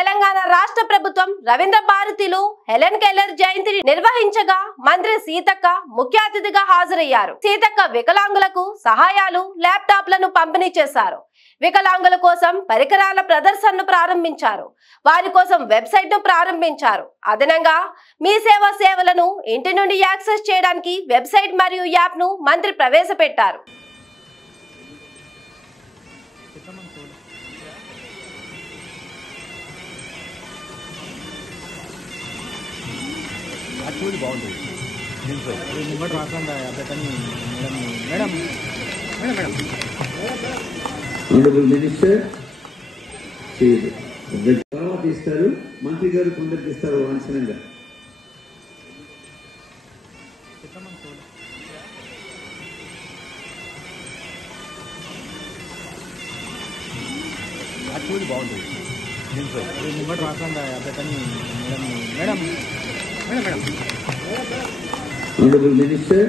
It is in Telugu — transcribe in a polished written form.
తెలంగాణ రాష్ట్ర ప్రభుత్వం రవీంద్ర భారతిలో హెలెన్ కెల్లర్ జయంతిని నిర్వహించగా మంత్రి సీతక్క ముఖ్య అతిథిగా హాజరయ్యారు. సీతక్క వికలాంగులకు సహాయాలు, ల్యాప్టాప్లను పంపిణీ చేశారు. వికలాంగుల కోసం పరికరాల ప్రదర్శనను ప్రారంభించారు. వారి కోసం వెబ్సైట్ ను ప్రారంభించారు. అదనంగా మీ సేవలను ఇంటి నుండి యాక్సెస్ చేయడానికి వెబ్సైట్ మరియు యాప్ ను మంత్రి ప్రవేశపెట్టారు. తర్వాత ఇస్తారు, మంత్రి గారు కొందరికి ఇస్తారు వాంఛనంగా. Honorable Minister,